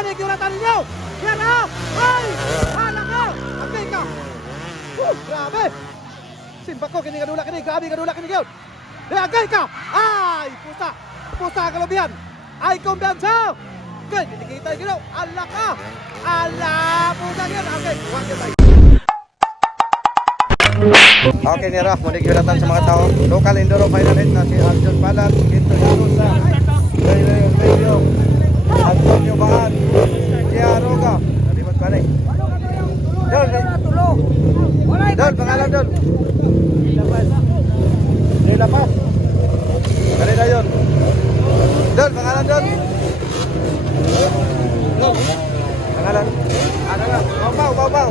manig yung latan ninyo! Yan na! Ay! Hala ka! Agay ka! Uh, grabe! Simba ko, kini kadula kini, grabe kadula kini yun! Agay ka! Ay! Pusa! Pusa ang kalubihan! Ay, kumbiyansa! Okay, dinikita yung ginaw! Ala ka! Ala! Pusa yan! Okay, huwag yan tayo! Okay, Nira, mulig yunatan sa mga tao. Local Enduro Final Hit na si Aljon Palat, Ginto Yarusa, Raylay Olmedio, Antonio Bahan, Kia Roga. Nalibot pa rin. Dol, Dol, pangalan Dol. Di lapas. Kali na yun. Dol, pangalan Dol. Pangalan. Nga? Pau, pau, pau, pau.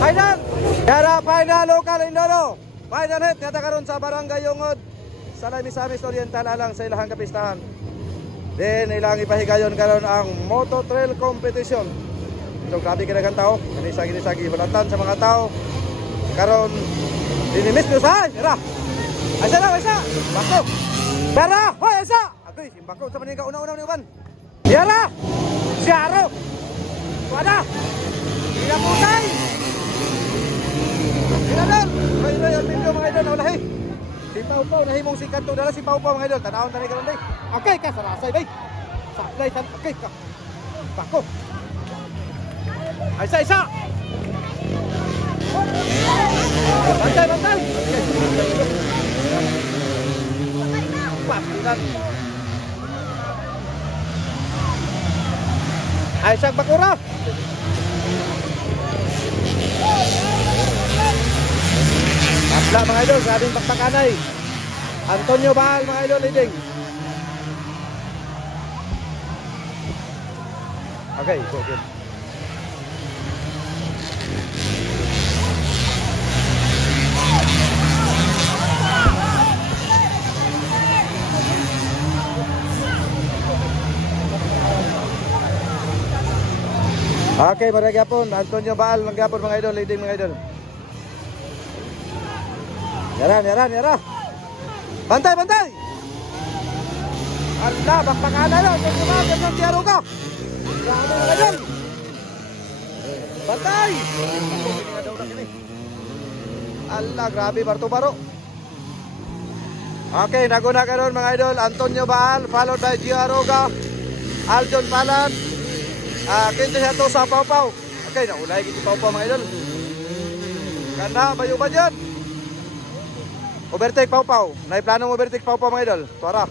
Final! Yara, final local Indoro. Final hit, kata karon sa Barangay Yungod. Sa Misamis Oriental alang sa ilahang kapistahan. Then, ilang ipahigayon karon ang Moto Trail Competition. Ito, grabe kinagang tao. Kanisa-ginisa gibalatan sa mga tao. Karon, dinimis nyo sa Yara. Ay, isa na, ay isa. Bako. Yara, hoy, isa. Agoy, simbako sa maning kauna-una ni Uban. Yara! Siyaro! Wala! Hindi po tayo! Sinadal! May may video mga idol, naulahi. Si Pau Pau, nahimong si Kanto dala si Pau Pau mga idol. Tanawon tanay karon day. Okay ka, sarasay bay! Saklay tan, okay ka! Bako! Ay, isa, isa! Bantay, bantay! Patinan! Ay, isang bakura! Atla mga idol, grabing bakbakanay. Antonio Baal mga idol, leading. Okay, go, good. Okay, marag yapon. Antonio Baal, magyapon mga idol, leading mga idol. Yaran, yaran, yara. Bantay, bantay! Allah, bakbakana na. Antonio Baal, ganyan tiyaro ka. Grabe mga idol. Bantay! Allah, grabe, barto-baro. Okay, naguna ka ron mga idol. Antonio Baal, followed by Gio Aroga, Aljon Palan, Ah, kinto siya to sa Pau-Pau. Okay, naulay giti Pau-Pau mga idol. Kana, bayo ba dyan? Overtake Pau-Pau. Nay plano mo overtake Pau-Pau mga idol. Tuara.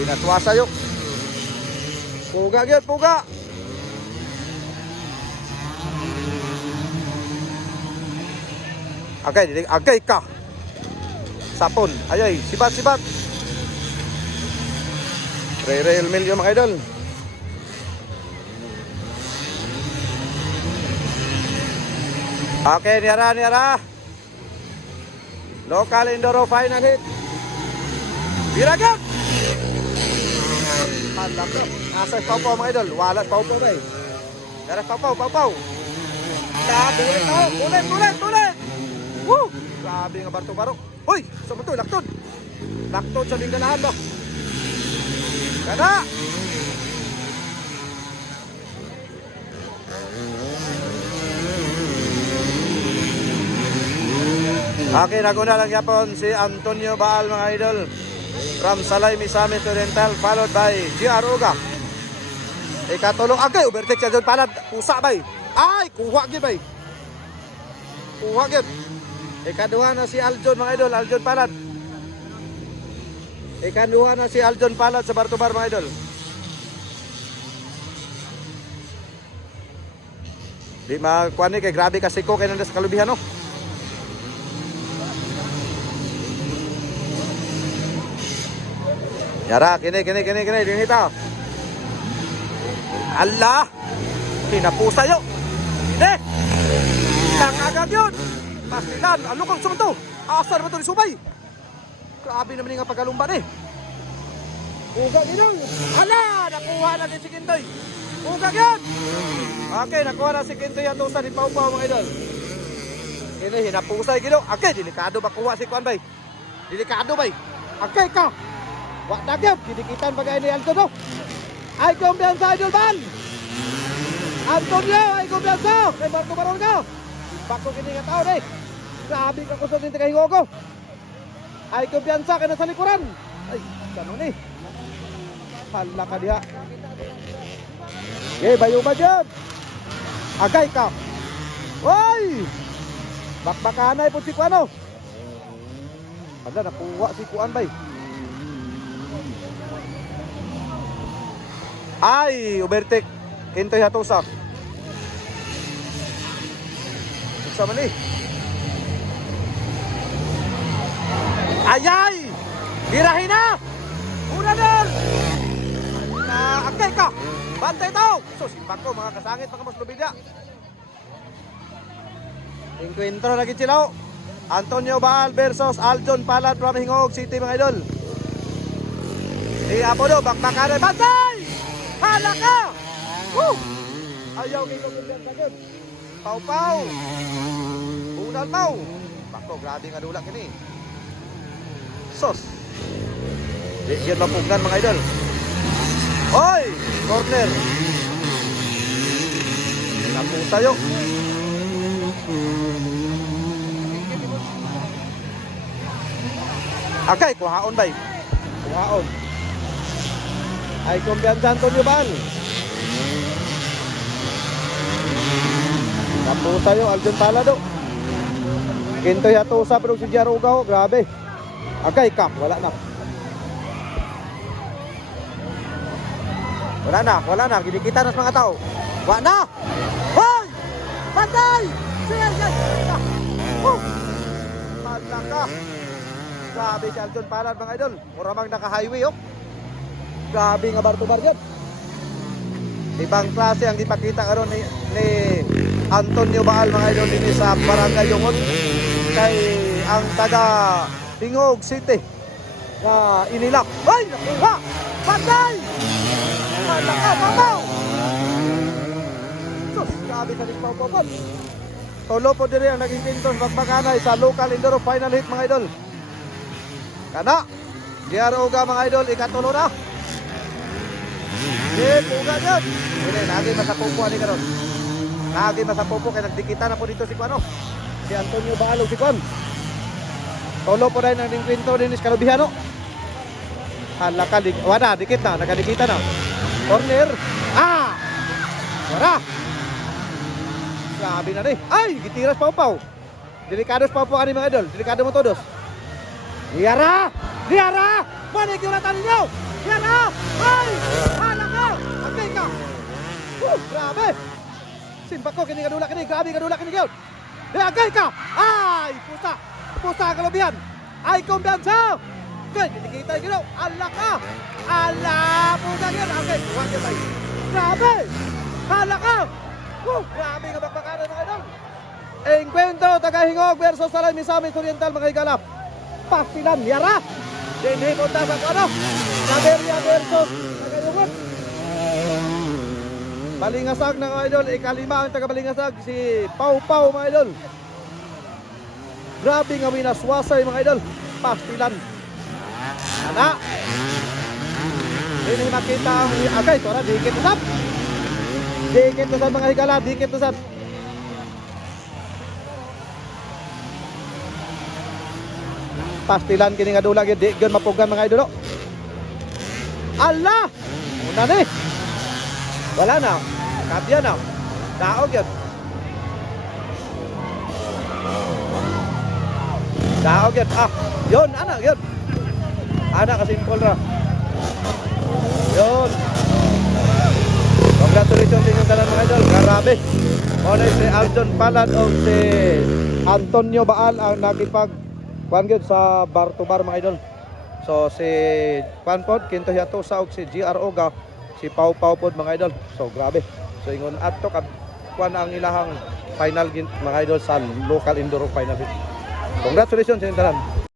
Natuwa sa'yo. Puga gyud, puga. Agay, dili- agay ka. Sapon. Ayay, sibat, sibat. Ray Ray Elmilio mga idol. Okay, niyara, niyara. Local Indoro final hit. Biragan! Handap ko. Nasa pau-pau mga idol. Walat pau-pau ba eh. Pau-pau, pau-pau. Lahat, ulit na. Ulit, ulit, ulit. Woo! Grabe nga barto-baro. Hoy! Sa mo to, laktod. Laktod sa binganahan ba? Kana! Okay, naguna lang yapon si Antonio Baal mga idol from Salay Misamis Oriental followed by GR Uga. Ikatulong agay, overtake siya doon palad, pusa bay. Ay, kuha gyud bay. Kuha gyud. Ikaduha na si Aljon mga idol, Aljon palad. Ikaduha na si Aljon palad sa Bartobar mga idol. Di makuha ni kay grabe kasi ko kay nandas kalubihan no. Yara, kini, kini, kini, kini, dinita. Allah! Kinapusa yo! Hindi! Nakagag yun! Pastilan, ano kang sumunto? Asar ba ito ni Subay? Grabe naman yung pagalumban eh. Ugag yun! Hala! Nakuha na din si Kintoy! Ugag yun! Okay, nakuha na si Kintoy ang tusa ni Pau Pau mga idol. Ini hinapusay gino. Okay, delikado ba kuha si Kwan bay? Delikado bay? Okay ka! Wak na gyud kidikitan bagay ni Antonio. Ay kumpiyansa idol ban. Antonio ay kumpiyansa kay Marco Baronga. Bako kini nga tao ni. Grabe ka kusog ni kahingogo. Ay kumpiyansa kay nasa likuran. Ay kano ni. Hala ka diha. Okay, bayo ba dyan? Agay ka. Hoy! Bakbakanay po si Kuano. Hala, nakuha si Kuan bay. Ay, overtake. Kintoy hatusak. Sa mali. Ayay! Birahin na! Una doon! Na agay ka! Bantay daw! So, simpak ko mga kasangit mga mas lubida. Encuentro lagi sila. oh. Antonio Baal versus Aljon Palad from Hingog City mga idol. Si Apollo, bakbakanan, bantay! Hala ka! Woo! Ayaw kay Kumbyan sagod. Pau pau. Bunal pau. Bako, grabe nga dula kini. Sos. Di yan mapugan mga idol. Oy! Corner. Napo tayo. Akay, kuhaon bay. Kuhaon. Ay kumpiyansa Antonio Bal. Napo tayo, Aljon Palado. Kintoy hatusa pero si Jaro Ugaw, grabe. Agay ka, wala na. Wala na, wala na. Kinikita na sa mga tao. Wala na! Hoy! Patay! Sige, sige! Oh! Pala ka! Grabe si Aljon Palad mga idol. Mura mang naka-highway oh. Grabe nga bar-to-bar yan. Ibang klase ang ipakita karon ni, ni Antonio Baal mga idol din sa Barangay Yungon kay ang taga Tingog City na inilak. Ay! Nakuha! Patay! Malaka, mamaw! Sus, grabe ka rin pao Tolo po diri ang naging pintos magbakanay sa local Enduro final hit mga idol. Kana, DR Uga mga idol, ikatulo na. Yes, Uga yun. Hindi, nagi masapupo ani karon. Nagi masapupo kay nagdikita na po dito si Kuano. Si Antonio Baalog si Kon. Tolo po rin ang kwento din is Kalubiano. Hala ka, wala, dikit na, nakadikita na. Corner. Ah! Wala. Grabe na rin. Ay, gitiras pa upaw. Delikados pa upaw kani mga idol. Delikado mo todos. Diara! Diara! Manig yung ratan ninyo! Diara! Ay! Ka! Uh, grabe! Simpak ko, kini kadula kini. Grabe kadula kini gyud. Agay ka! Ay! Pusa! Pusa ang kalabihan! Ay, kumbiyansa! Okay, dinikita yung ginaw. Ala ka! Ala! Pusa yun! Okay, huwag yun tayo. Grabe! Hala ka! Woo! Grabe nga bakbakaran mga idol! Encuentro Tagahingog versus Salay Misamis Oriental mga higala. Pastilan, yara! Dinhi ko ta sa ano? Naberia versus Tagayungot. Balingasag ng mga idol, ikalima ang taga Balingasag, si Pau Pau mga idol. Grabe nga winaswasay mga idol. Pastilan. Ana. Hindi makita ang agay. Tora, dikit usap. Dikit usap mga higala, dikit usap. Pastilan kini nga dula gyud di gyud mapugan mga idolo. Allah! Una ni. Wala na. Kabya na. Daog yun. Daog yun. Ah, yun, ana, yun. Ana kasi ra. Yun. Congratulations din yung talan mga idol. Grabe. Muna si Aljon Palad o si Antonio Baal ang nakipag kuan gyud sa bar to bar mga idol. So si Juan Pod, Quinto Hiatosa ug si GR Oga, si Pau Pau Pod mga idol. So grabe. So ingon adto ka kuan ang ilahang final mga idol sa local enduro final. Congratulations sa tanan.